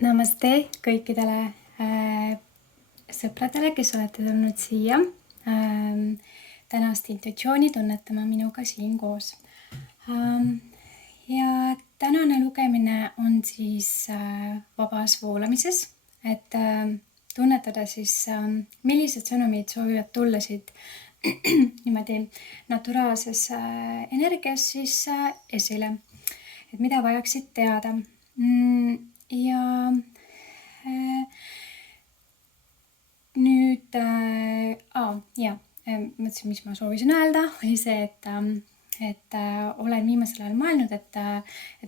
Namaste kõikidele sõpradele, kes olete tulnud siia tänast intuitsiooni tunnetama minuga siin koos. Ja tänane lugemine on siis vabas voolamises, et tunnetada siis, millised sõnumid soovivad tulla siit niimoodi naturaalses energias siis esile, et mida vajaksid teada. Ja nüüd, mõtlesin, mis ma soovisin öelda, oli see, et olen viimasel ajal mõelnud, et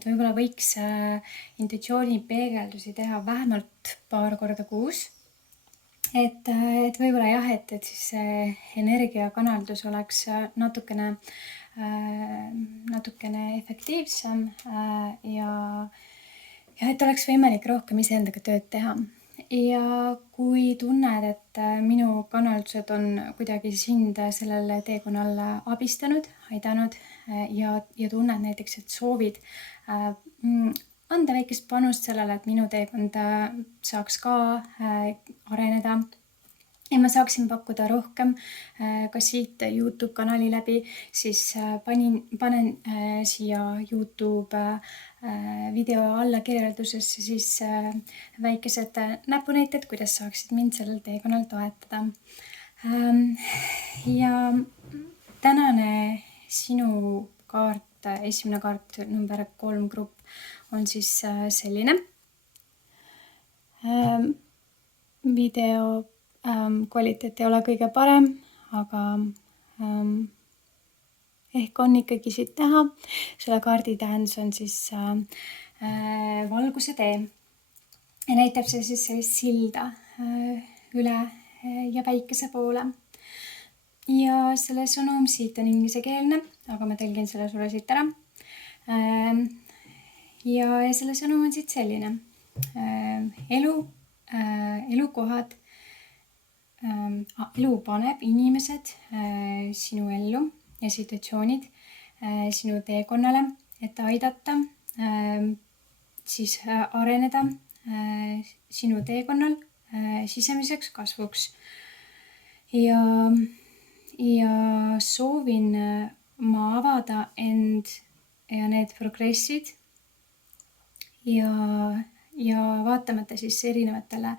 võib-olla võiks intuitsiooni peegeldusi teha vähemalt paar korda kuus. Et võib-olla jah, et siis see energiakanaldus oleks natukene efektiivsem ja et oleks võimalik rohkem iseendaga tööd teha. Ja kui tunned, et minu kanaldused on kuidagi sind sellel teekonnal abistanud, aidanud ja tunned näiteks, et soovid anda väikest panust sellele, et minu teekond saaks ka areneda ja ma saaksin pakkuda rohkem ka siit YouTube kanali läbi, siis panen siia YouTube video alla kirjeldusesse siis väikesed näpunäited, kuidas saaksid mind sellel teekonnal toetada. Ja tänane sinu kaart, esimene kaart number 3 grupp on siis selline. Video kvaliteet ei ole kõige parem, aga ehk on ikkagi siit näha. Selle kaardi tähendus on siis valguse tee. Ja näitab see siis sellist silda üle ja päikese poole. Ja selle sõnum siit on inglisekeelne, aga ma tõlgin selle sulle siit ära. Ja selle sõnum on siit selline. Elukohad. Elu paneb inimesed sinu ellu ja situatsioonid sinu teekonnale, et aidata siis areneda sinu teekonnal sisemiseks kasvuks. Ja soovin ma avada end ja need progressid ja vaatamata siis erinevatele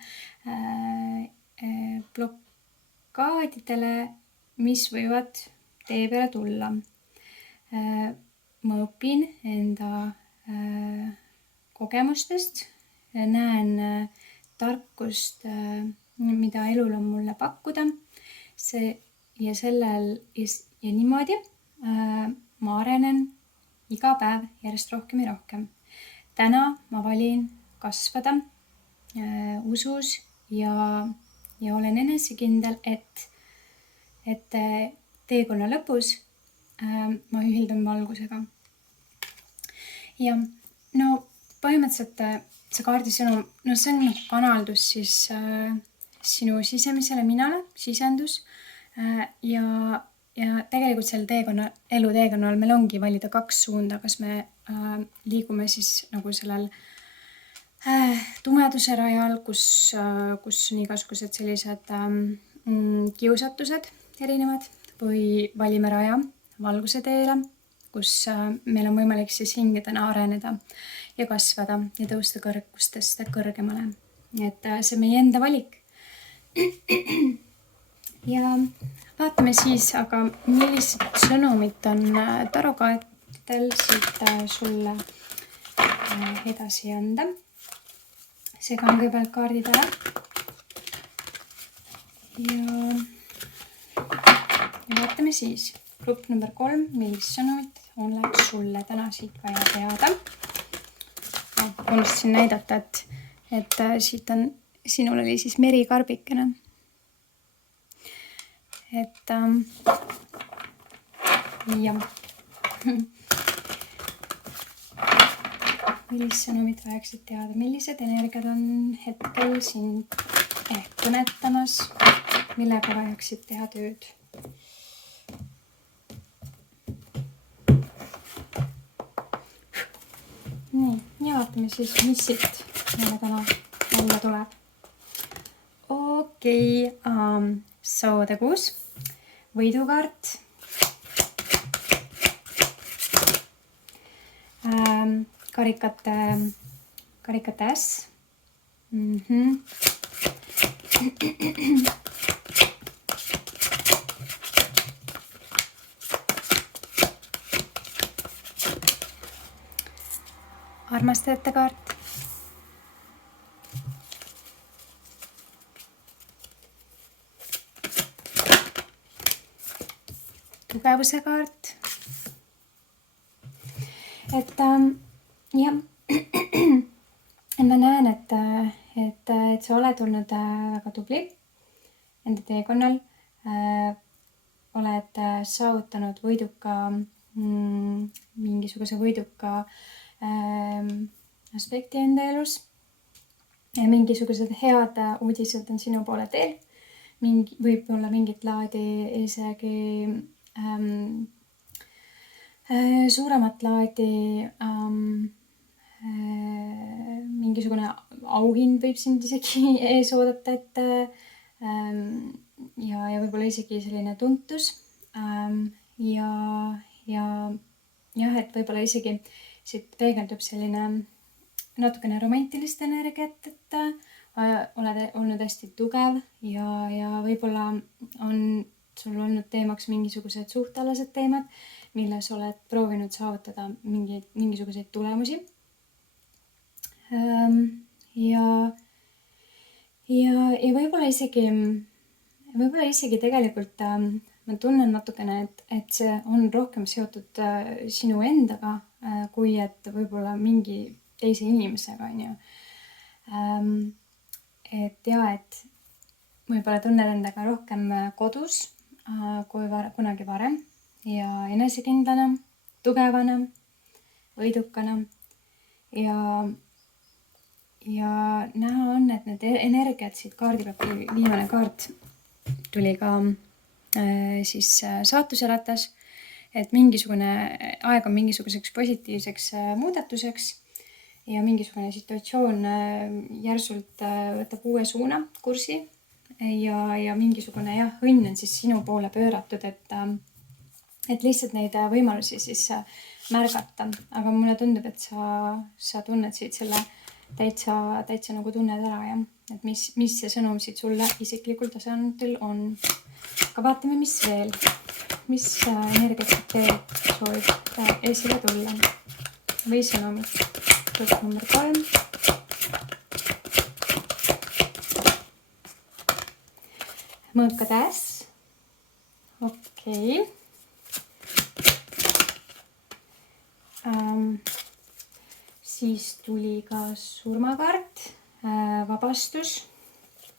blokaadidele, mis võivad tee peale tulla. Ma õpin enda kogemustest, näen tarkust, mida elul on mulle pakkuda. Ja niimoodi ma arenen iga päev järjest rohkem ja rohkem. Täna ma valin kasvada usus ja olen enesekindel, et teekonna lõpus ma ühildun valgusega. Ja põhimõtteliselt see kaardisõnum, see on kanaldus siis sinu sisemisele minale, sisendus ja tegelikult sel eluteekonnal meil ongi valida 2 suunda, kas me liigume siis nagu sellel tumeduse rajal, kus on igasugused sellised kiusatused erinevad või valime raja valguse teele, kus meil on võimalik siis hingedena areneda ja kasvada ja tõusta kõrgustest kõrgemale. Et see meie enda valik. Ja vaatame siis, aga millised sõnumid on tarokaartidel siit sulle edasi anda. Segan kõigepealt kaardid ära. Ja vaatame siis. Grupp number 3, millist sõnumit oleks sulle täna siit vaja teada. Unustasin näidata, et siit on, sinul oli siis merikarbikene. Et jah. Millist sõnumit vajaksid teada, millised energiad on hetkel sind kõnetamas, millega vajaksid teha tööd. Nii, ja vaatame siis, mis siit meile täna välja tuleb. Okei, so the goose, võidukaart, karikate äss, armastajate kaart, tugevuse kaart, et jah, ma näen, et sa oled olnud väga tubli enda teekonnal, oled saavutanud mingisuguse võiduka aspekti enda elus. Mingisugused head uudised on sinu poole teel. Võib-olla mingit laadi isegi suuremat laadi mingisugune auhind võib sind isegi ees oodata, et ja võib-olla isegi selline tuntus. Ja jah, et võib-olla isegi siit peegeldub selline natukene romantilist energiat, et oled olnud hästi tugev ja võib-olla on sul olnud teemaks mingisugused suhtealased teemad, milles oled proovinud saavutada mingisuguseid tulemusi. Ja võib-olla isegi tegelikult ma tunnen natukene, et see on rohkem seotud sinu endaga, kui et võib-olla mingi teise inimesega, on ju. Et võib-olla tunned endaga rohkem kodus kui kunagi varem ja enesekindlana, tugevana, võidukana ja näha on, et need energiat siit kaardipaki viimane kaart tuli ka siis saatuse ratas, et mingisugune aeg on mingisuguseks positiivseks muudatuseks ja mingisugune situatsioon järsult võtab uue suuna, kursi ja mingisugune õnn on siis sinu poole pööratud, et lihtsalt neid võimalusi siis märgata, aga mulle tundub, et sa tunned siit selle täitsa nagu tunned ära ja et mis see sõnum siit sulle isiklikul tasandil on. Aga vaatame, mis veel, mis energiat veel soovib esile tulla või sõnumid. Kord number 3. Mõõkade äss. Okei. Siis tuli ka surmakaart, vabastus,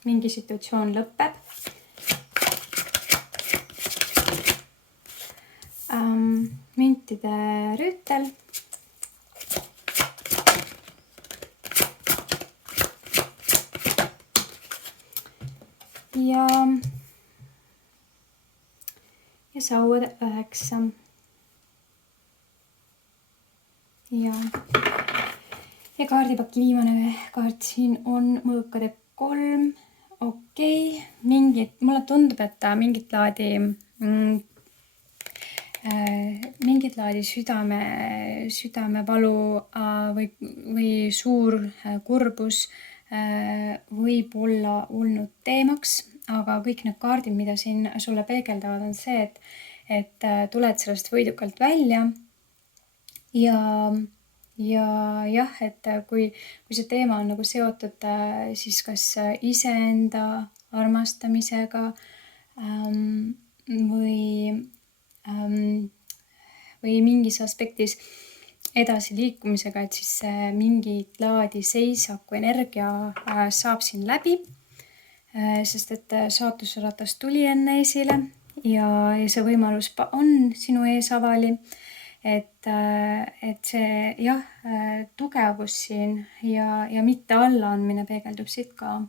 mingi situatsioon lõpeb. Müntide rüütel. Ja sauade 9. Ja kaardipaki viimane kaart siin on mõõkade 3. Okei. Mulle tundub, et mingit laadi südamevalu või suur kurbus võib olla olnud teemaks, aga kõik need kaardid, mida siin sulle peegeldavad, on see, et tuled sellest võidukalt välja ja jah, et kui see teema on nagu seotud siis kas iseenda armastamisega või mingis aspektis edasiliikumisega, et siis mingit laadi seisaku energia saab siin läbi, sest et saatuse ratas tuli enne esile ja see võimalus on sinu ees avali, et see tugevus siin ja mitte allaandmine peegeldub siit ka.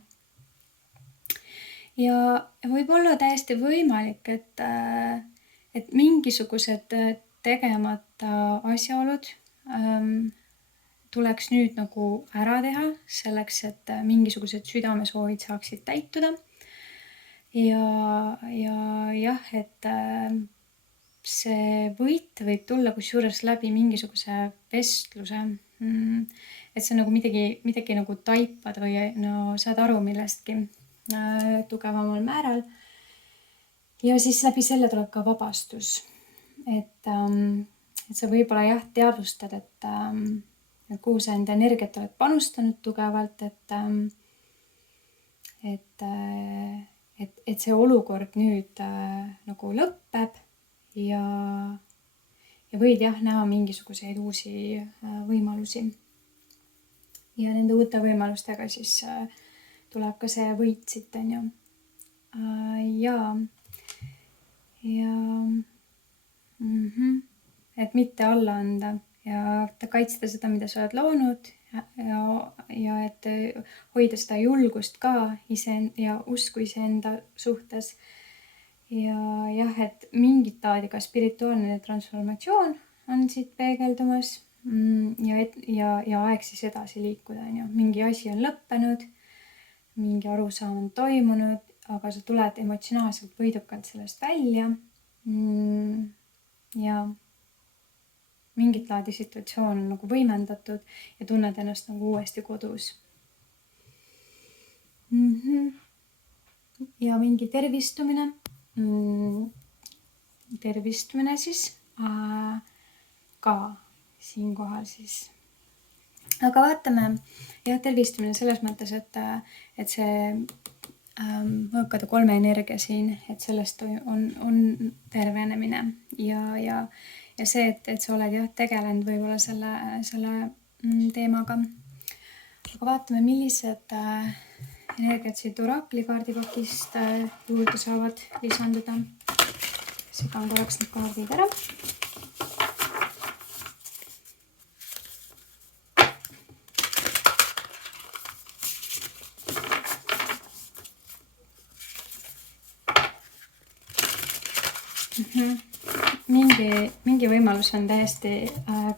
Ja võib olla täiesti võimalik, et mingisugused tegemata asjaolud tuleks nüüd nagu ära teha selleks, et mingisugused südamesoovid saaksid täituda. Ja jah, et see võit võib tulla kusjuures läbi mingisuguse vestluse. Et see nagu midagi nagu taipad või no saad aru millestki tugevamal määral. Ja siis läbi selle tuleb ka vabastus. Et sa võib-olla jah teadvustad, et kuhu sa enda energiat oled panustanud tugevalt, et see olukord nüüd nagu lõpeb ja võid jah näha mingisuguseid uusi võimalusi. Ja nende uute võimalustega siis tuleb ka see võit siit, on ju. Et mitte alla anda ja kaitsta seda, mida sa oled loonud ja et hoida seda julgust ka ja usku iseenda suhtes. Ja jah, et mingit taadi ka spirituaalne transformatsioon on siit peegeldumas ja aeg siis edasi liikuda, on ju. Mingi asi on lõppenud, mingi arusaam on toimunud, aga sa tuled emotsionaalselt võidukalt sellest välja ja mingit laadi situatsioon on nagu võimendatud ja tunned ennast nagu uuesti kodus. Ja mingi tervistumine siis ka siinkohal siis. Aga vaatame jah, tervistumine selles mõttes, et see mõõkade 3 energia siin, et sellest on tervenemine ja see, et sa oled jah tegelenud võib-olla selle teemaga. Aga vaatame, millised energiat siit oraakli kaardipakist juurde saavad lisanduda. Segan korraks need kaardid ära. Mingi võimalus on täiesti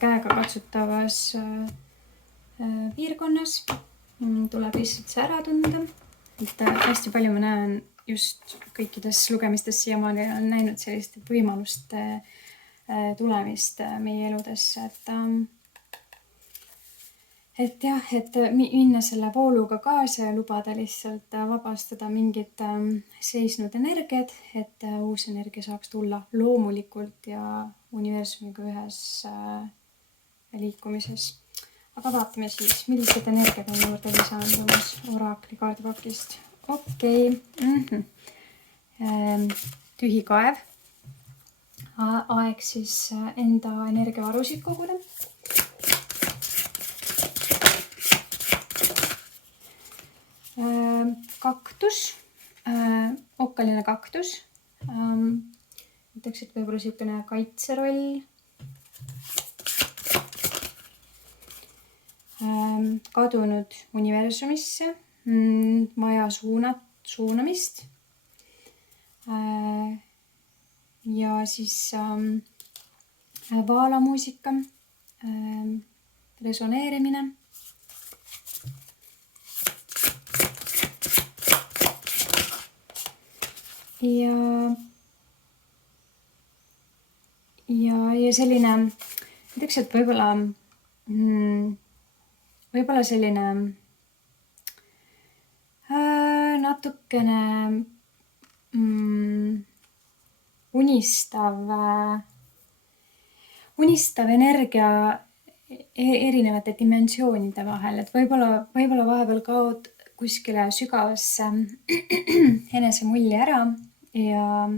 käega katsutavas piirkonnas. Tuleb lihtsalt see ära tunda. Et hästi palju ma näen just kõikides lugemistes siiamaani olen näinud selliste võimaluste tulemist meie eludesse. Et jah, et minna selle vooluga kaasa ja lubada lihtsalt vabastada mingid seisnud energiat, et uus energia saaks tulla loomulikult ja universumiga ühes liikumises. Aga vaatame siis, millised energiad on juurde lisandumas oraakli kaardipakist. Okei. Tühi kaev. Aeg siis enda energiavarusid koguda. Kaktus. Okkaline kaktus. Ütleks, et võib-olla siukene kaitseroll. Kadunud universumisse, maja suunamist ja siis vaalamuusika, resoneerimine. Ja selline, ütleks, et võib-olla selline natukene unistav energia erinevate dimensioonide vahel, et võib-olla vahepeal kaod kuskile sügavasse enesemulli ära ja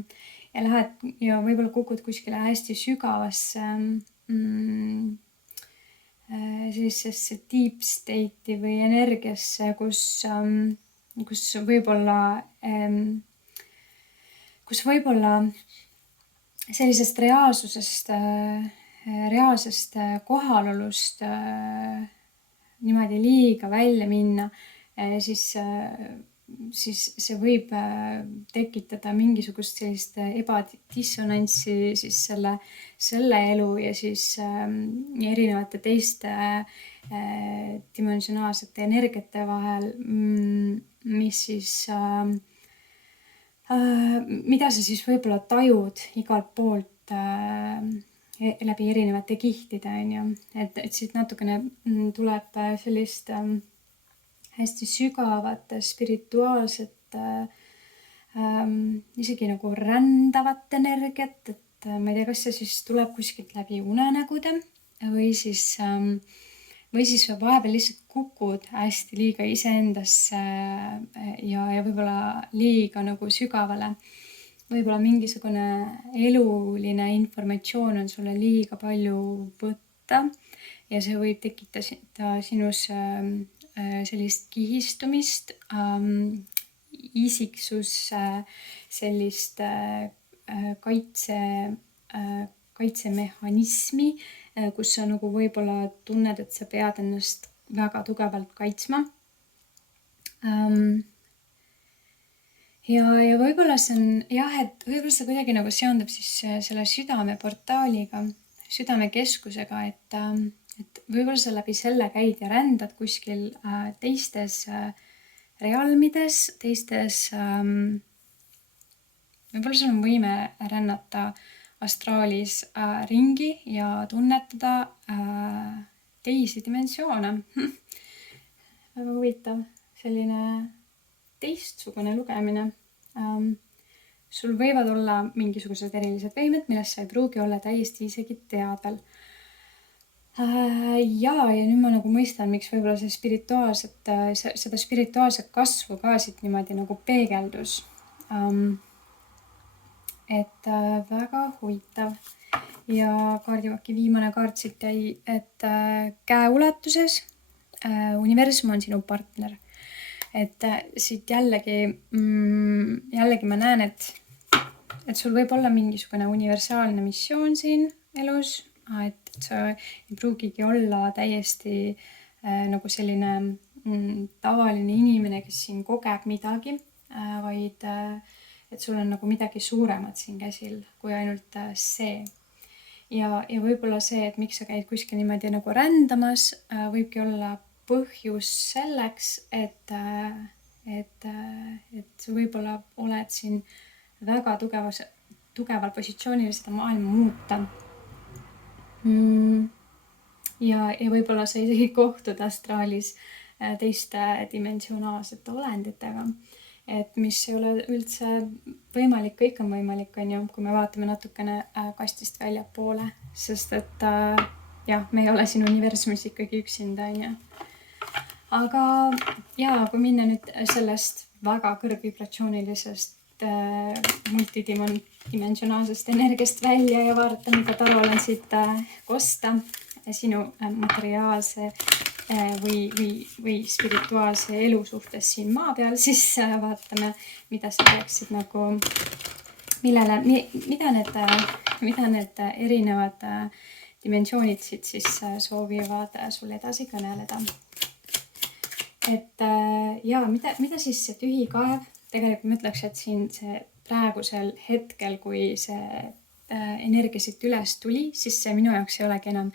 lähed ja võib-olla kukud kuskile hästi sügavasse sellisesse deep state'i või energiasse, kus võib-olla sellisest reaalsest kohalolust niimoodi liiga välja minna, siis siis see võib tekitada mingisugust sellist ebadissonantsi siis selle elu ja siis erinevate teiste dimensionaalsete energiate vahel, mis siis, mida sa siis võib-olla tajud igalt poolt läbi erinevate kihtide, on ju. Et siit natukene tuleb sellist hästi sügavat spirituaalset, isegi nagu rändavat energiat, et ma ei tea, kas see siis tuleb kuskilt läbi unenägude või siis vahepeal lihtsalt kukud hästi liiga iseendasse ja võib-olla liiga nagu sügavale. Võib-olla mingisugune eluline informatsioon on sulle liiga palju võtta ja see võib tekitada sinus sellist kihistumist, isiksusse sellist kaitsemehhanismi, kus sa nagu võib-olla tunned, et sa pead ennast väga tugevalt kaitsma. Ja võib-olla see on et võib-olla see kuidagi nagu seondub siis selle südameportaaliga, südamekeskusega, et võib-olla sa läbi selle käid ja rändad kuskil teistes realmides, teistes, võib-olla sul on võime rännata astraalis ringi ja tunnetada teisi dimensioone. Väga huvitav, selline teistsugune lugemine. Sul võivad olla mingisugused erilised võimed, millest sa ei pruugi olla täiesti isegi teadvel. Ja nüüd ma nagu mõistan, miks võib-olla seda spirituaalset kasvu ka siit niimoodi nagu peegeldus. Et väga huvitav. Ja kaardivaki viimane kaart siit jäi, et käeulatuses universum on sinu partner. Et siit jällegi ma näen, et sul võib olla mingisugune universaalne missioon siin elus, et sa ei pruugigi olla täiesti nagu selline tavaline inimene, kes siin kogeb midagi, vaid et sul on nagu midagi suuremat siin käsil kui ainult see. Ja võib-olla see, et miks sa käid kuskil niimoodi nagu rändamas, võibki olla põhjus selleks, et sa võib-olla oled siin väga tugeval positsioonil seda maailma muuta. Ja võib-olla sa isegi kohtud astraalis teiste dimensionaalsete olenditega, et mis ei ole üldse võimalik, kõik on võimalik, on ju, kui me vaatame natukene kastist väljapoole, sest et me ei ole siin universumis ikkagi üksinda, on ju. Aga kui minna nüüd sellest väga kõrgvibratsioonilisest multidimensionaalsest energiast välja ja vaadata, mida Tarol on siit kosta sinu materiaalse või spirituaalse elu suhtes siin maa peal, siis vaatame, mida sa peaksid nagu, mida need erinevad dimensioonid siit siis soovivad sul edasi kõneleda. Et mida siis see tühi kaev, tegelikult ma ütleks, et siin see praegusel hetkel, kui see energia siit üles tuli, siis see minu jaoks ei olegi enam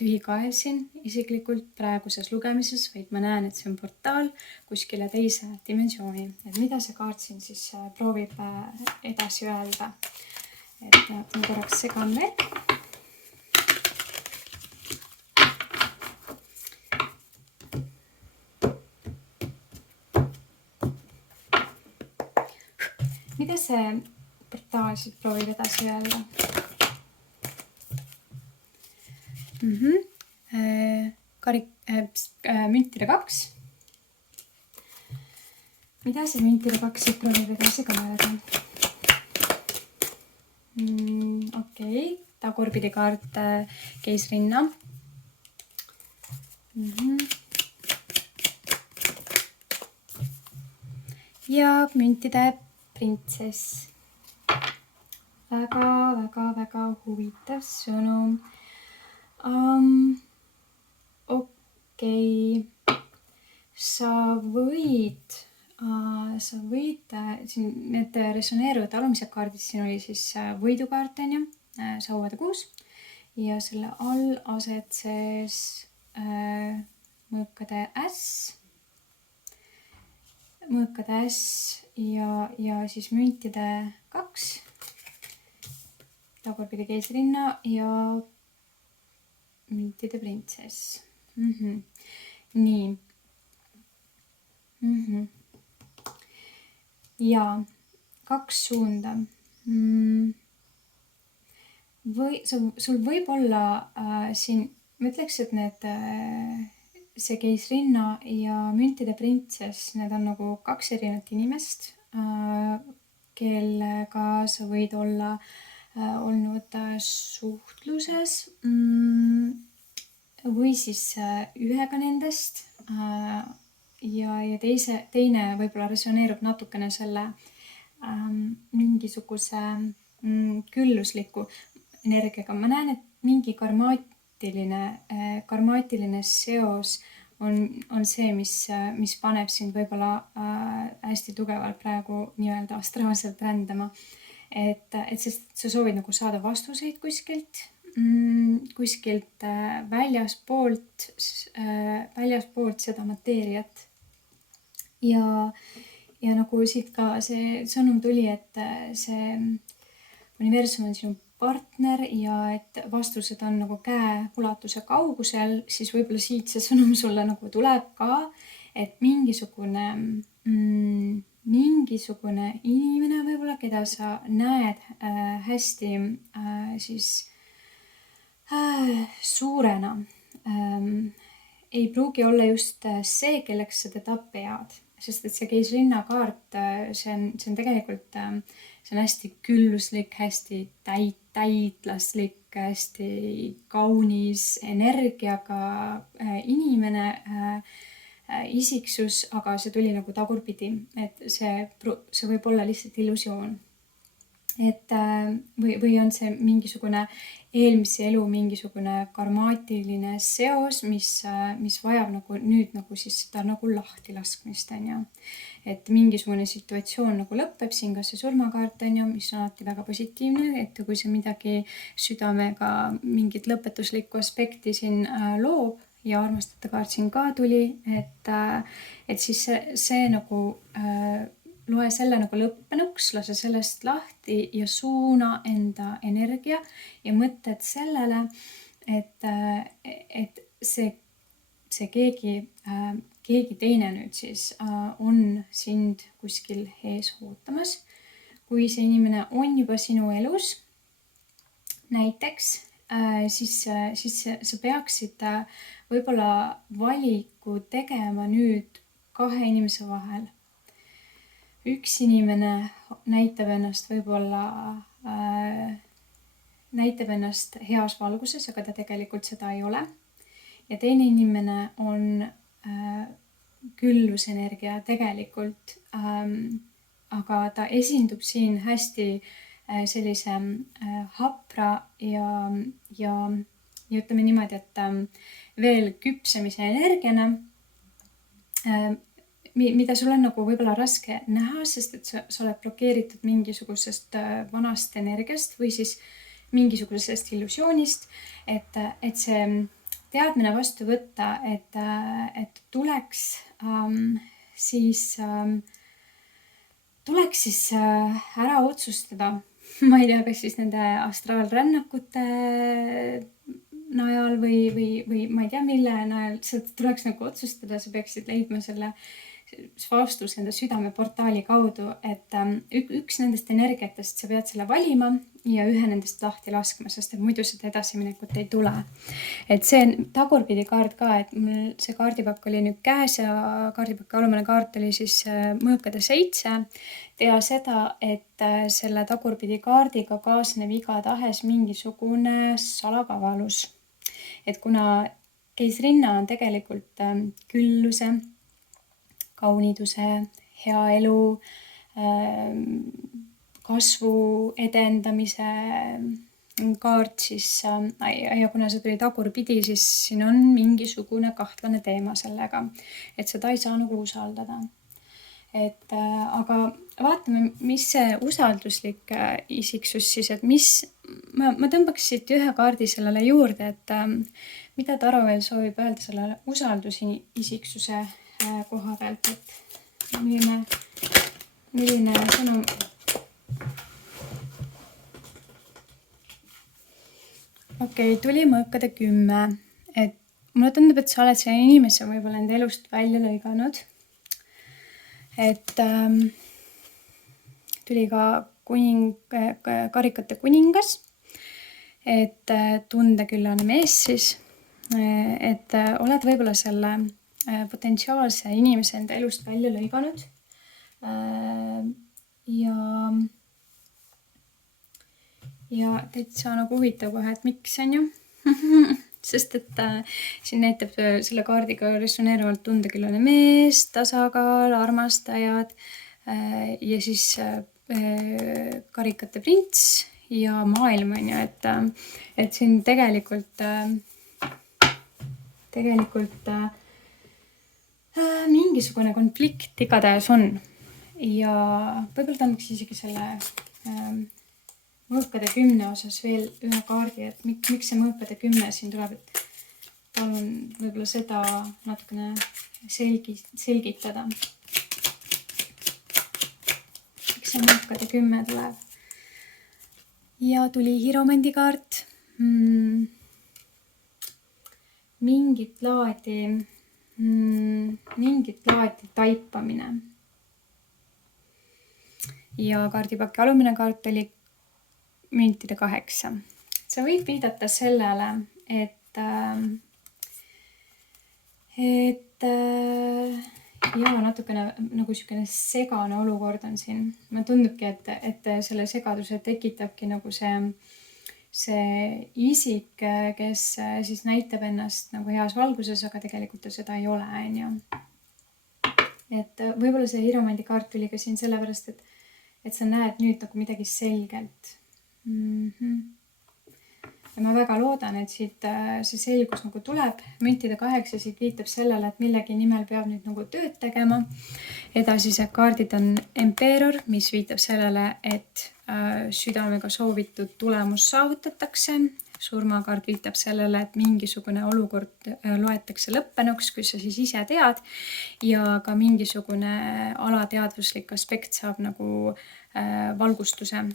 tühi kaev siin isiklikult praeguses lugemises, vaid ma näen, et see on portaal kuskile teise dimensiooni. Et mida see kaart siin siis proovib edasi öelda. Et ma korraks segan veel. Mida see portaal siit proovib edasi öelda? Müntide 2. Mida see müntide 2 siit proovib edasi ka öelda? Okei, tagurpidi kaart keisrinna. Ja müntide printsess. Väga huvitav sõnum. Okei. Sa võid sa võid, siin need resoneeruvad alumised kaardid, siin oli siis võidukaart, on ju, sauade kuus ja selle all asetses mõõkade äss ja siis müntide 2, tagurpidi keisrinna ja müntide printsess. Nii. Ja 2 suunda. Sul võib olla siin, ma ütleks, et need see keisrinna ja müntide printsess, need on nagu 2 erinevat inimest, kellega sa võid olla olnud suhtluses või siis ühega nendest ja teine võib-olla resoneerub natukene selle mingisuguse küllusliku energiaga. Ma näen, et mingi karmaatiline seos on see, mis paneb sind võib-olla hästi tugevalt praegu nii-öelda astraalselt rändama. Et sa soovid nagu saada vastuseid kuskilt väljaspoolt seda mateeriat. Ja nagu siit ka see sõnum tuli, et see universum on sinu partner ja et vastused on nagu käeulatuse kaugusel, siis võib-olla siit see sõnum sulle nagu tuleb ka, et mingisugune inimene võib-olla, keda sa näed hästi siis suurena, ei pruugi olla just see, kelleks sa teda pead. Sest et see keisrinna kaart, see on tegelikult see on hästi külluslik, hästi täitlaslik, hästi kaunis energiaga inimene, isiksus, aga see tuli nagu tagurpidi, et see võib olla lihtsalt illusioon. Et või on see mingisugune eelmise elu mingisugune karmaatiline seos, mis vajab nagu nüüd nagu siis seda nagu lahti laskmist, on ju. Et mingisugune situatsioon nagu lõpeb, siin ka see surmakaart, on ju, mis on alati väga positiivne, et kui see midagi südamega mingit lõpetuslikku aspekti siin loob ja armastajate kaart siin ka tuli, et siis see nagu loe selle nagu lõppenuks, lase sellest lahti ja suuna enda energia ja mõtted sellele, et see keegi teine nüüd siis on sind kuskil ees ootamas. Kui see inimene on juba sinu elus, näiteks, siis sa peaksid võib-olla valiku tegema nüüd 2 inimese vahel. Üks inimene näitab ennast heas valguses, aga ta tegelikult seda ei ole. Ja teine inimene on küllusenergia tegelikult, aga ta esindub siin hästi sellise hapra ja ütleme niimoodi, et veel küpsemise energiana, mida sul on nagu võib-olla raske näha, sest et sa oled blokeeritud mingisugusest vanast energiast või siis mingisugusest illusioonist, et see teadmine vastu võtta, et tuleks ära otsustada, ma ei tea, kas siis nende astraalrännakute najal või ma ei tea, mille najal, see tuleks nagu otsustada, sa peaksid leidma selle vastus enda südameportaali kaudu, et üks nendest energiatest sa pead selle valima ja ühe nendest lahti laskma, sest et muidu seda edasiminekut ei tule. Et see tagurpidi kaart ka, et mul see kaardipakk oli nüüd käes ja kaardipakki alumine kaart oli siis mõõkade 7. Tea seda, et selle tagurpidi kaardiga kaasneb igatahes mingisugune salakavalus. Et kuna keisrinna on tegelikult külluse, kauniduse, hea elu, kasvu edendamise kaart, siis ja kuna see tuli tagurpidi, siis siin on mingisugune kahtlane teema sellega, et seda ei saa nagu usaldada. Et aga vaatame, mis see usalduslik isiksus siis, et ma tõmbaks siit ühe kaardi sellele juurde, et mida Taro veel soovib öelda selle usaldusisiksuse koha pealt, et milline sõnum. Okei, tuli mõõkade 10, et mulle tundub, et sa oled selle inimese võib-olla enda elust välja lõiganud. Et tuli ka karikate kuningas, et tundeküllane mees siis, et oled võib-olla selle potentsiaalse inimese enda elust välja lõiganud. Ja täitsa nagu huvitav kohe, et miks on ju, sest et siin näitab selle kaardiga resoneeruvalt tundeküllane mees, tasakaal, armastajad ja siis karikate prints ja maailm on ju, et siin tegelikult mingisugune konflikt igatahes on ja võib-olla tõmbaks isegi selle mõõkade 10 osas veel ühe kaardi, et miks see mõõkade 10 siin tuleb, et palun võib-olla seda natukene selgitada. Miks see mõõkade 10 tuleb? Ja tuli hiromandi kaart. Mingit laadi taipamine. Ja kaardipaki alumine kaart oli müntide 8. See võib viidata sellele, et natukene nagu selline segane olukord on siin. Ma tundubki, et selle segaduse tekitabki nagu see isik, kes siis näitab ennast nagu heas valguses, aga tegelikult ta seda ei ole, on ju. Et võib-olla see hiromandi kaart tuli ka siin sellepärast, et sa näed nüüd nagu midagi selgelt. Ja ma väga loodan, et siit see selgus nagu tuleb. Müntide 8 siit viitab sellele, et millegi nimel peab nüüd nagu tööd tegema. Edasised kaardid on Emperor, mis viitab sellele, et südamega soovitud tulemus saavutatakse. Surmakaart viitab sellele, et mingisugune olukord loetakse lõppenuks, kui sa siis ise tead. Ja ka mingisugune alateadvuslik aspekt saab nagu valgustuse.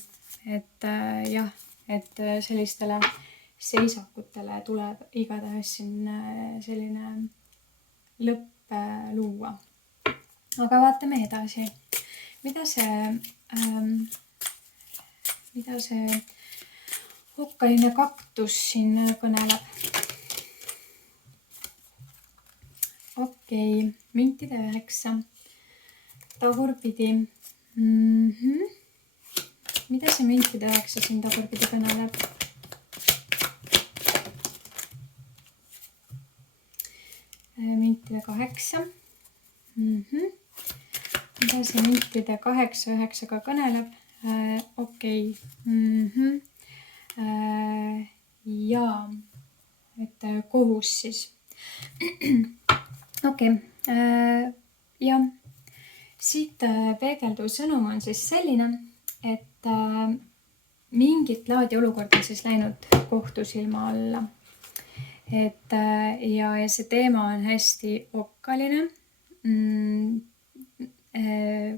Et jah, et sellistele seisakutele tuleb igatahes siin selline lõpp luua. Aga vaatame edasi. Mida see okkaline kaktus siin kõneleb? Okei, müntide 9. Tagurpidi. Mida see müntide 9 siin tagurpidi kõneleb? Müntide 8. Mida see müntide 8-9 ka kõneleb? Okei. Jaa, et kohus siis. Okei. Ja siit peegelduv sõnum on siis selline, et mingit laadi olukord on siis läinud kohtusilma alla. Et ja see teema on hästi okkaline.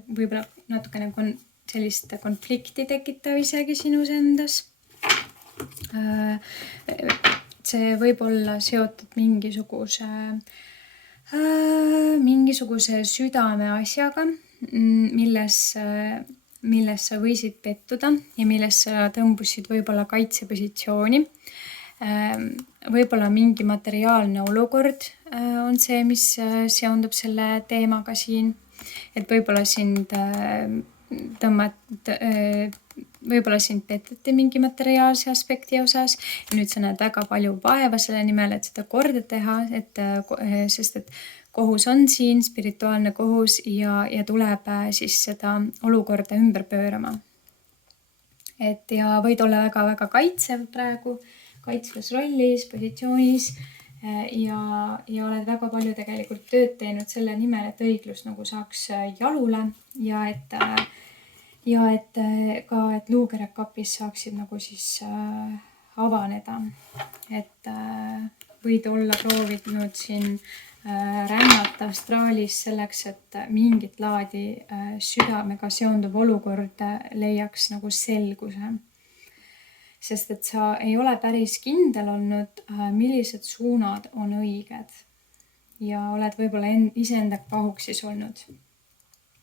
Võib-olla natukene sellist konflikti tekitav isegi sinus endas. See võib olla seotud mingisuguse südame asjaga, milles sa võisid pettuda ja milles sa tõmbusid võib-olla kaitsepositsiooni. Võib-olla mingi materiaalne olukord on see, mis seondub selle teemaga siin. Et võib-olla sind peteti mingi materiaalse aspekti osas ja nüüd sa näed väga palju vaeva selle nimel, et seda korda teha, sest et kohus on siin, spirituaalne kohus ja tuleb siis seda olukorda ümber pöörama. Et ja võid olla väga-väga kaitsev praegu, kaitsvas rollis, positsioonis, ja oled väga palju tegelikult tööd teinud selle nimel, et õiglus nagu saaks jalule ja et ka, et luukerjad kapis saaksid nagu siis avaneda. Et võid olla proovinud siin rännata astraalis selleks, et mingit laadi südamega seonduv olukord leiaks nagu selguse. Sest et sa ei ole päris kindel olnud, millised suunad on õiged ja oled võib-olla iseenda pahuks siis olnud.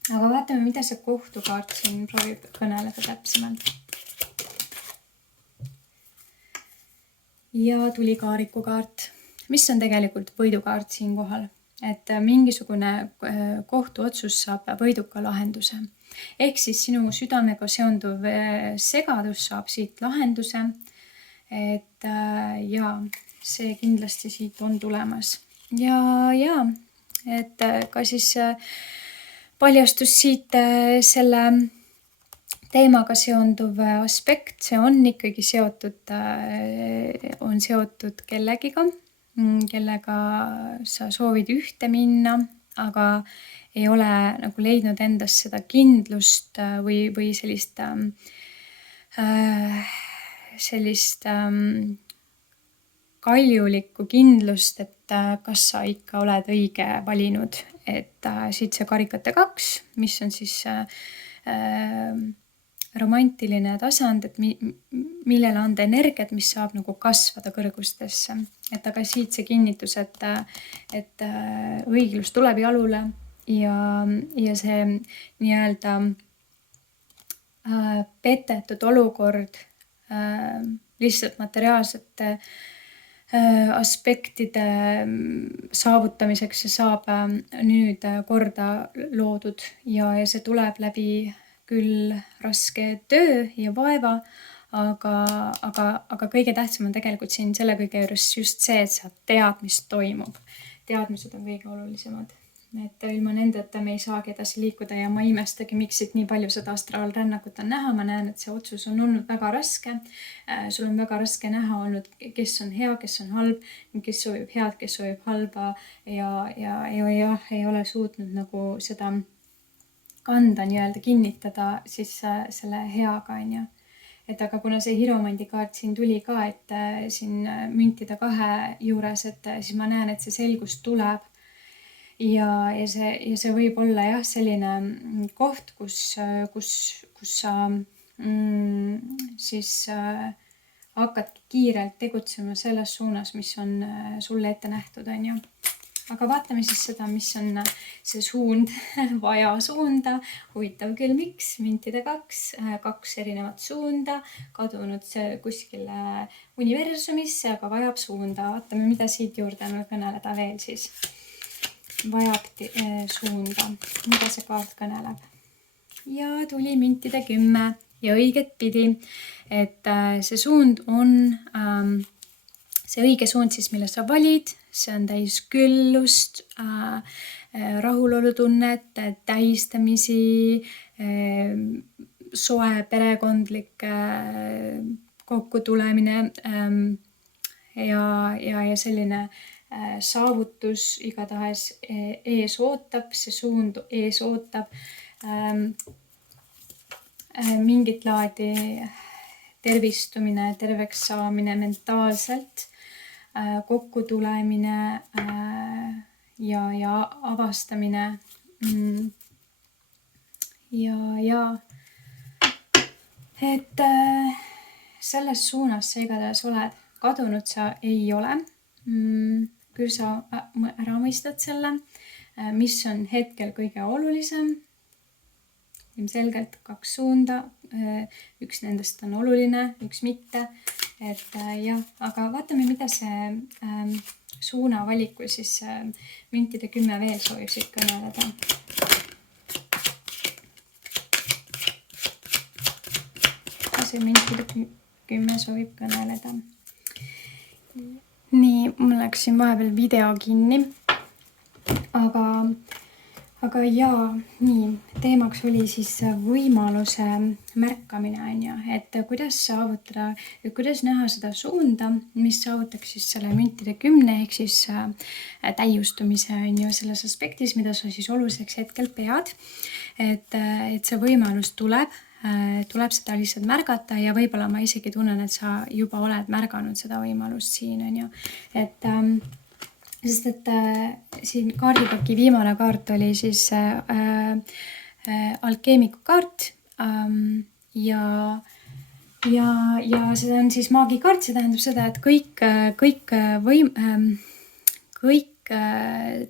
Aga vaatame, mida see kohtukaart siin proovib kõneleda täpsemalt. Ja tuli kaarikukaart, mis on tegelikult võidukaart siin kohal, et mingisugune kohtuotsus saab võiduka lahenduse. Ehk siis sinu südamega seonduv segadus saab siit lahenduse, et ja see kindlasti siit on tulemas. Ja et ka siis paljastus siit selle teemaga seonduv aspekt, see on ikkagi seotud kellegiga, kellega sa soovid ühte minna, aga ei ole nagu leidnud endas seda kindlust või sellist kaljulikku kindlust, et kas sa ikka oled õige valinud. Et siit see karikate 2, mis on siis romantiline tasand, et millele anda energiat, mis saab nagu kasvada kõrgustesse. Et aga siit see kinnitus, et õiglus tuleb jalule ja see nii-öelda petetud olukord lihtsalt materiaalsete aspektide saavutamiseks see saab nüüd korda loodud ja see tuleb läbi küll raske töö ja vaeva, aga kõige tähtsam on tegelikult siin selle kõige juures just see, et sa tead, mis toimub. Teadmised on kõige olulisemad. Et ilma nendeta me ei saagi edasi liikuda ja ma imestagi, miks siit nii palju seda astraalrännakut on näha. Ma näen, et see otsus on olnud väga raske. Sul on väga raske näha olnud, kes on hea, kes on halb, kes soovib head, kes soovib halba ja ei ole suutnud nagu seda kanda nii-öelda kinnitada siis selle heaga, on ju. Et aga kuna see hiromandi kaart siin tuli ka, et siin müntide 2 juures, et siis ma näen, et see selgus tuleb. Ja see võib olla jah, selline koht, kus sa siis hakkad kiirelt tegutsema selles suunas, mis on sulle ette nähtud, on ju. Aga vaatame siis seda, mis on see suund, vaja suunda. Huvitav küll, miks? Müntide 2 erinevat suunda, kadunud kuskile universumisse, aga vajab suunda. Vaatame, mida siit juurde on kõneleda veel siis. Vajab suunda, mida see kaart kõneleb. Ja tuli müntide 10 ja õiget pidi, et see suund on see õige suund siis, mille sa valid. See on täis küllust, rahulolutunnet, tähistamisi, soe perekondlik kokkutulemine ja selline saavutus igatahes ees ootab, see suund ees ootab mingit laadi tervistumine, terveks saamine mentaalselt, kokkutulemine ja avastamine ja et selles suunas sa igatahes oled. Kadunud sa ei ole. Küll sa ära mõistad selle, mis on hetkel kõige olulisem. Ilmselgelt 2 suunda, üks nendest on oluline, üks mitte. Et jah, aga vaatame, mida see suuna valikul siis müntide 10 veel soovib siit kõneleda. See müntide 10 soovib kõneleda. Nii, mul läks siin vahepeal video kinni, aga Aga jaa, nii, teemaks oli siis võimaluse märkamine, on ju, et kuidas saavutada, kuidas näha seda suunda, mis saavutaks siis selle müntide 10 ehk siis täiustumise, on ju, selles aspektis, mida sa siis oluliseks hetkel pead. Et see võimalus tuleb seda lihtsalt märgata ja võib-olla ma isegi tunnen, et sa juba oled märganud seda võimalust siin, on ju. Sest et siin kaardipaki viimane kaart oli siis alkeemiku kaart ja see on siis maagikaart, see tähendab seda, et kõik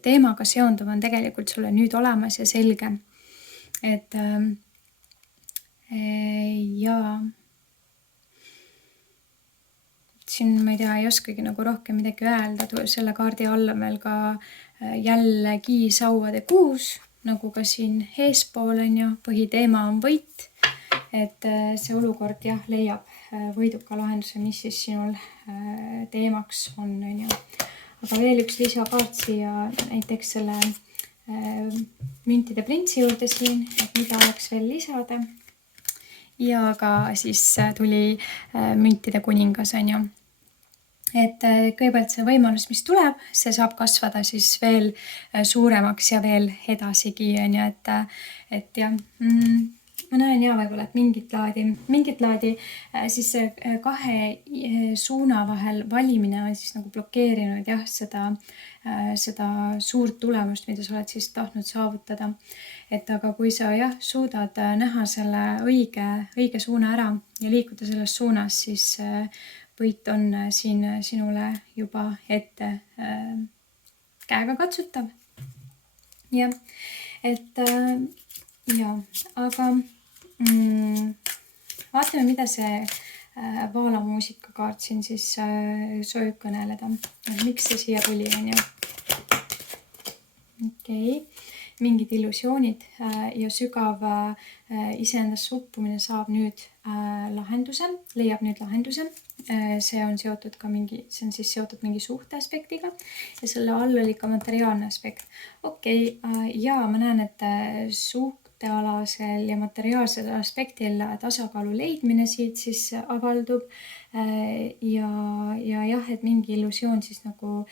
teemaga seonduv on tegelikult sulle nüüd olemas ja selge. Et jaa. Siin ma ei tea, ei oskagi nagu rohkem midagi öelda, selle kaardi all on veel ka jällegi sauade kuus, nagu ka siin eespool on ju, põhiteema on võit, et see olukord jah, leiab võiduka lahenduse, mis siis sinul teemaks on ju. Aga veel üks lisakaart siia näiteks selle müntide printsi juurde siin, et mida oleks veel lisada. Ja ka siis tuli müntide kuningas on ju. Et kõigepealt see võimalus, mis tuleb, see saab kasvada siis veel suuremaks ja veel edasigi on ju, et jah, ma näen ja võib-olla, et mingit laadi siis kahe suuna vahel valimine on siis nagu blokeerinud jah, seda suurt tulemust, mida sa oled siis tahtnud saavutada. Et aga kui sa jah, suudad näha selle õige suuna ära ja liikuda selles suunas, siis võit on siin sinule juba ette käega katsutav. Jah, et ja, aga vaatame, mida see Vaala muusikakaart siin siis soovib kõneleda. Miks see siia tuli on ju? Okei. Mingid illusioonid ja sügav iseendasse uppumine saab nüüd leiab nüüd lahenduse. See on seotud ka see on siis seotud mingi suhte aspektiga ja selle all oli ka materiaalne aspekt. Okei, ja ma näen, et suhtealasel ja materiaalsel aspektil tasakaalu leidmine siit siis avaldub ja jah, et mingi illusioon siis nagu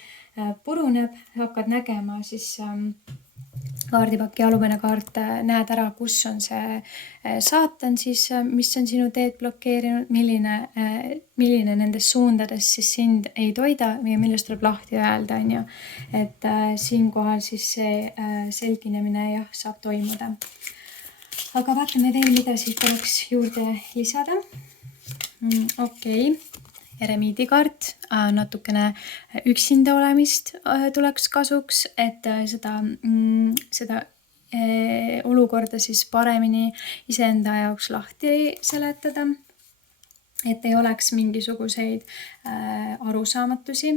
puruneb, hakkad nägema siis kaardipaki alumine kaart, näed ära, kus on see saatan siis, mis on sinu teed blokeerinud, milline nendes suundades siis sind ei toida ja millest tuleb lahti öelda, on ju. Et siinkohal siis see selginemine jah, saab toimuda. Aga vaatame veel, mida siis tuleks juurde lisada. Okei. Eremiidi kaart, natukene üksinda olemist tuleks kasuks, et seda olukorda siis paremini iseenda jaoks lahti seletada, et ei oleks mingisuguseid arusaamatusi,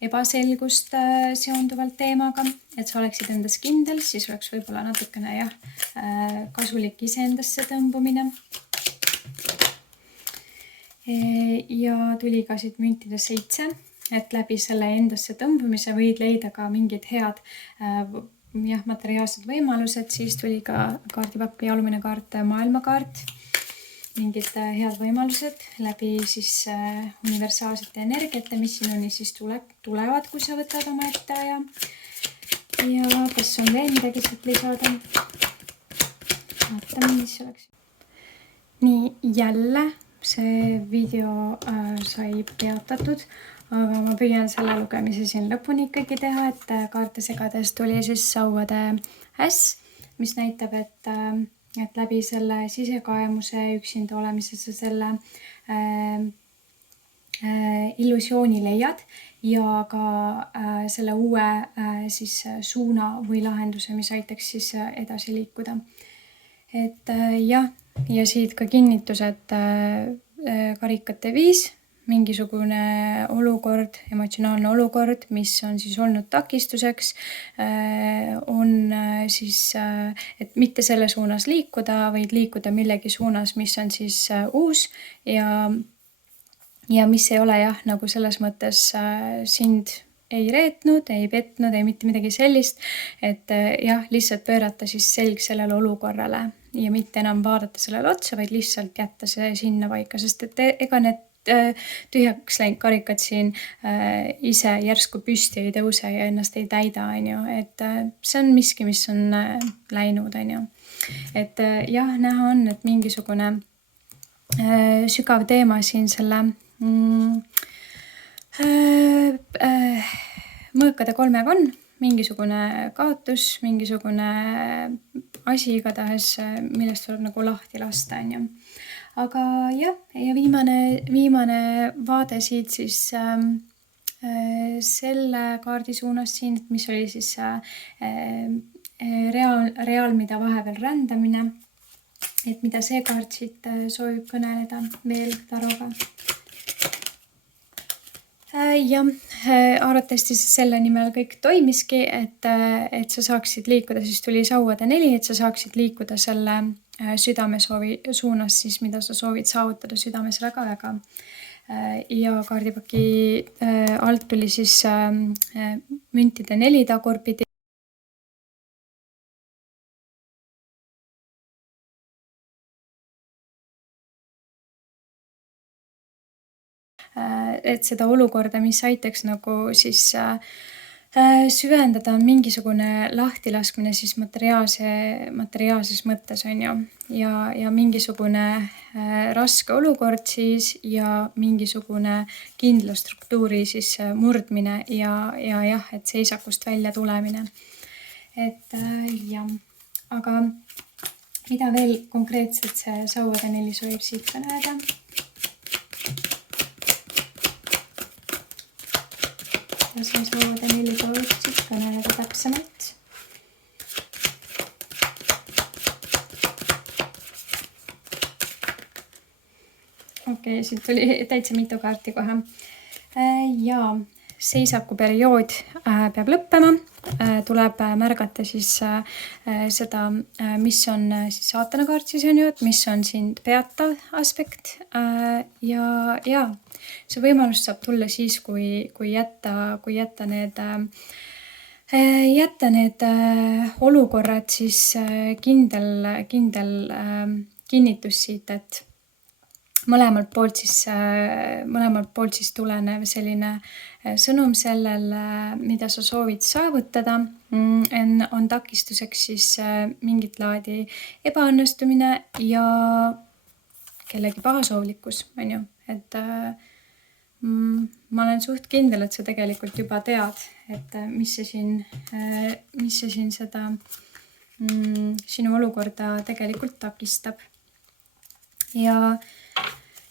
ebaselgust seonduvalt teemaga, et sa oleksid endas kindel, siis oleks võib-olla natukene jah, kasulik iseendasse tõmbumine. Ja tuli ka siit müntide 7, et läbi selle endasse tõmbumise võid leida ka mingid head materiaalsed võimalused, siis tuli ka kaardipakki alumine kaart, maailmakaart, mingid head võimalused läbi siis universaalsete energiate, mis sinuni siis tulevad, kui sa võtad oma ette ja kas on veel midagi siit lisada? Vaatame, mis oleks. Nii, jälle see video sai peatatud, aga ma püüan selle lugemise siin lõpuni ikkagi teha, et kaarte segades tuli siis sauade äss, mis näitab, et läbi selle sisekaemuse üksinda olemise sa selle illusiooni leiad ja ka selle uue siis suuna või lahenduse, mis aitaks siis edasi liikuda. Et jah, ja siit ka kinnitus, et karikate 5, mingisugune olukord, emotsionaalne olukord, mis on siis olnud takistuseks, on siis, et mitte selle suunas liikuda, vaid liikuda millegi suunas, mis on siis uus ja mis ei ole jah, nagu selles mõttes sind ei reetnud, ei petnud, ei mitte midagi sellist, et jah, lihtsalt pöörata siis selg sellele olukorrale ja mitte enam vaadata sellele otsa, vaid lihtsalt jätta see sinna paika, sest et ega need tühjaks läinud karikad siin ise järsku püsti ei tõuse ja ennast ei täida, on ju, et see on miski, mis on läinud, on ju. Et jah, näha on, et mingisugune sügav teema siin selle mõõkade 3-ga on, mingisugune kaotus, mingisugune asi igatahes, millest tuleb nagu lahti lasta, on ju. Aga jah, ja viimane vaade siit siis selle kaardi suunas siin, et mis oli siis reaalmida vahepeal rändamine, et mida see kaart siit soovib kõneleda veel taroga. Jah, arvatavasti selle nimel kõik toimiski, et sa saaksid liikuda, siis tuli sauade 4, et sa saaksid liikuda selle südamesoovi suunas siis, mida sa soovid saavutada südames väga-väga. Ja kaardipaki alt tuli siis müntide 4 tagurpidi. Et seda olukorda, mis aitaks nagu siis süvendada, on mingisugune lahtilaskmine siis materiaalses mõttes, on ju. Ja mingisugune raske olukord siis ja mingisugune kindla struktuuri siis murdmine ja jah, et seisakust välja tulemine. Et jah, aga mida veel konkreetselt see sauade 4 soovib siit kõneleda? Ja see sauade 4 soovib siit kõneleda täpsemalt. Okei, siit tuli täitsa mitu kaarti kohe. Ja seisakuperiood peab lõppema. Tuleb märgata siis seda, mis on siis saatana kaart siis on ju, et mis on sind peatav aspekt. Ja see võimalus saab tulla siis, kui jätta need olukorrad siis kindel kinnitus siit, et mõlemalt poolt siis tulenev selline sõnum sellele, mida sa soovid saavutada, on takistuseks siis mingit laadi ebaõnnestumine ja kellegi pahasoovlikkus, on ju. Et ma olen suht kindel, et sa tegelikult juba tead, et mis see siin seda sinu olukorda tegelikult takistab. Ja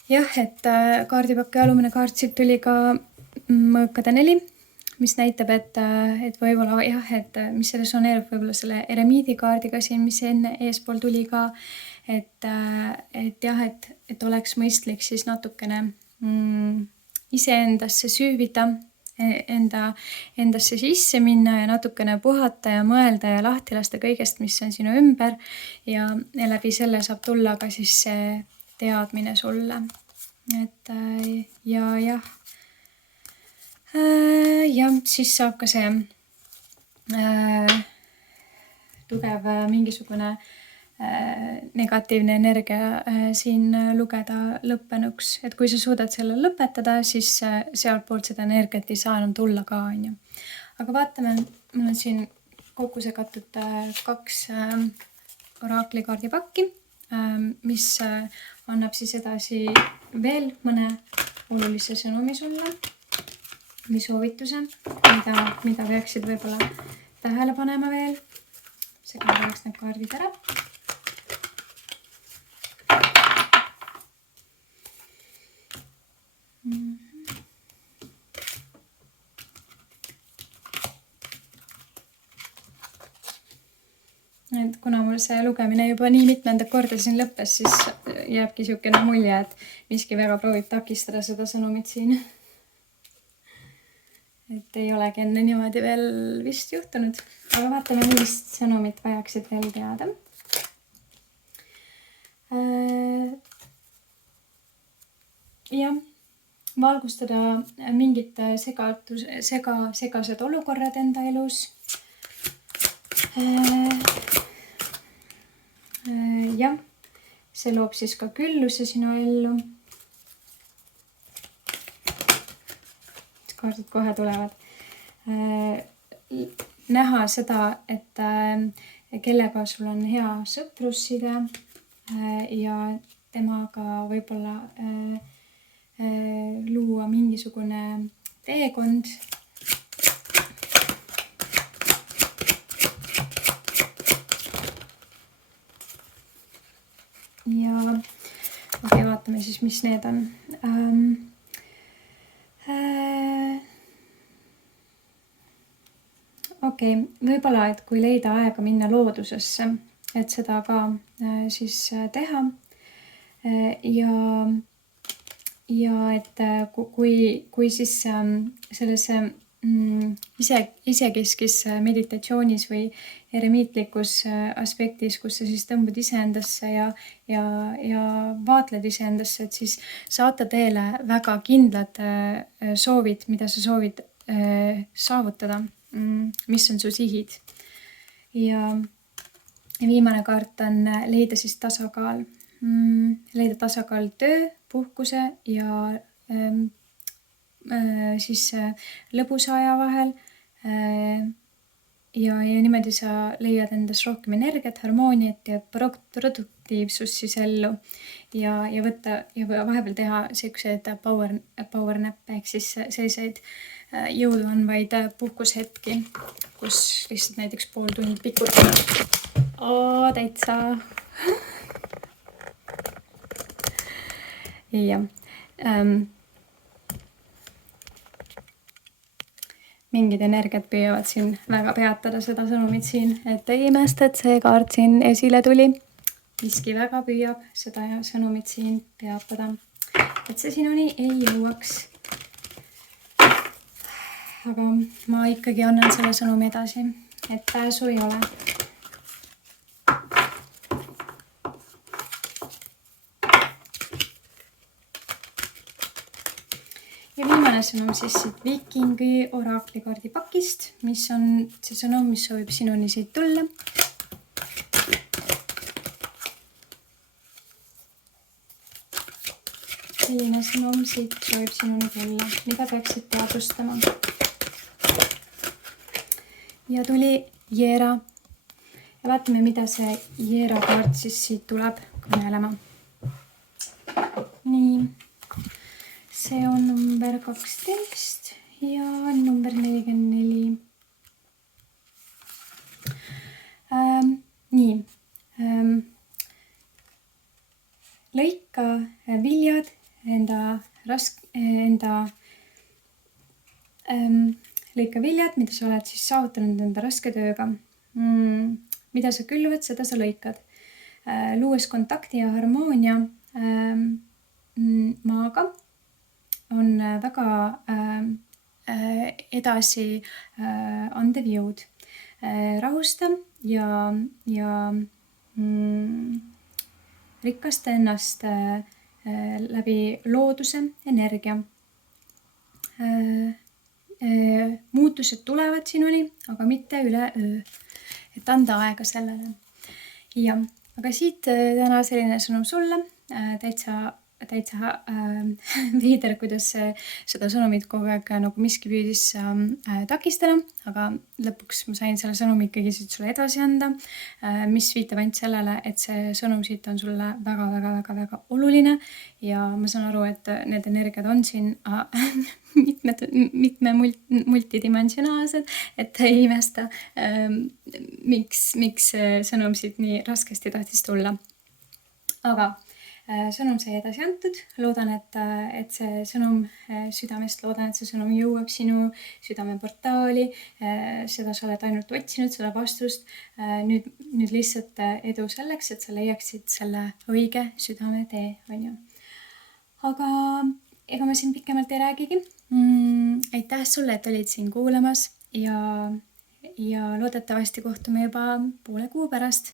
jah, et kaardipaki alumine kaart siit tuli ka mõõkade 4, mis näitab, et võib-olla jah, et mis see resoneerub võib-olla selle eremiidi kaardiga siin, mis enne eespool tuli ka, et jah, et oleks mõistlik siis natukene iseendasse süüvida, endasse sisse minna ja natukene puhata ja mõelda ja lahti lasta kõigest, mis on sinu ümber ja läbi selle saab tulla ka siis see teadmine sulle. Et ja siis saab ka see tugev mingisugune negatiivne energia siin lugeda lõppenuks. Et kui sa suudad selle lõpetada, siis sealtpoolt seda energiat ei saa enam tulla ka, on ju. Aga vaatame, mul on siin kokku segatud 2 oraakli kaardipakki, mis annab siis edasi veel mõne olulise sõnumi sulle või soovituse, mida peaksid võib-olla tähele panema veel. Seega peaks need kaardid ära. Et kuna mul see lugemine juba nii mitmendat korda siin lõppes, siis jääbki siukene mulje, et miski väga proovib takistada seda sõnumit siin. Et ei olegi enne niimoodi veel vist juhtunud. Aga vaatame, millist sõnumit vajaksid veel teada. Jah, valgustada mingid segased olukorrad enda elus. Jah, see loob siis ka külluse sinu ellu. Kaardid kohe tulevad. Näha seda, et kellega sul on hea sõprusside ja temaga võib-olla luua mingisugune teekond. Ja vaatame siis, mis need on. Võib-olla, et kui leida aega minna loodusesse, et seda ka siis teha. Ja et kui siis sellesse isekeskis meditatsioonis või eremiitlikus aspektis, kus sa siis tõmbud iseendasse ja vaatled iseendasse, et siis saata teele väga kindlad soovid, mida sa soovid saavutada, mis on su sihid. Ja viimane kaart on leida siis tasakaal. Leida tasakaal töö, puhkuse ja siis lõbusa aja vahel. Ja niimoodi sa leiad endas rohkem energiat, harmooniat ja produktiivsust siis ellu. Ja võtta ja vahepeal teha sellised power näppe ehk siis selliseid jõudu andvaid puhkushetki, kus lihtsalt näiteks pool tundi pikutada. Täitsa. Ja mingid energiat püüavad siin väga peatada seda sõnumit siin, et ei imesta, et see kaart siin esile tuli. Miski väga püüab seda sõnumit siin peatada, et see sinuni ei jõuaks. Aga ma ikkagi annan selle sõnumi edasi, et pääsu ei ole. Ja viimane sõnum siis siit Vikingi oraklikaardi pakist, mis on see sõnum, mis soovib sinuni siit tulla. Milline sõnum siit soovib sinuni tulla, mida peaksid teadvustama. Ja tuli Jeera. Ja vaatame, mida see Jeera kaart siis siit tuleb kõnelema. Nii. See on number 12 ja number 44. Nii. Lõika viljad lõika viljad, mida sa oled siis saavutanud enda raske tööga. Mida sa külvad, seda sa lõikad. Luues kontakti ja harmoonia maaga on väga edasi andev jõud. Rahusta ja rikasta ennast läbi looduse energia. Muutused tulevad sinuni, aga mitte üle öö. Et anda aega sellele. Ja, aga siit täna selline sõnum sulle. Täitsa veider, kuidas seda sõnumit kogu aeg nagu miski püüdis takistada, aga lõpuks ma sain selle sõnumi ikkagi siit sulle edasi anda, mis viitab ainult sellele, et see sõnum siit on sulle väga oluline ja ma saan aru, et need energiad on siin mitme multidimensionaalsed, et ei imesta, miks sõnum siit nii raskesti tahtis tulla. Aga sõnum sai edasi antud. Loodan, et see sõnum südamest, loodan, et see sõnum jõuab sinu südameportaali. Seda sa oled ainult otsinud, seda vastust. Nüüd lihtsalt edu selleks, et sa leiaksid selle õige südametee, on ju. Aga ega ma siin pikemalt ei räägigi. Aitäh sulle, et olid siin kuulamas ja loodetavasti kohtume juba poole kuu pärast.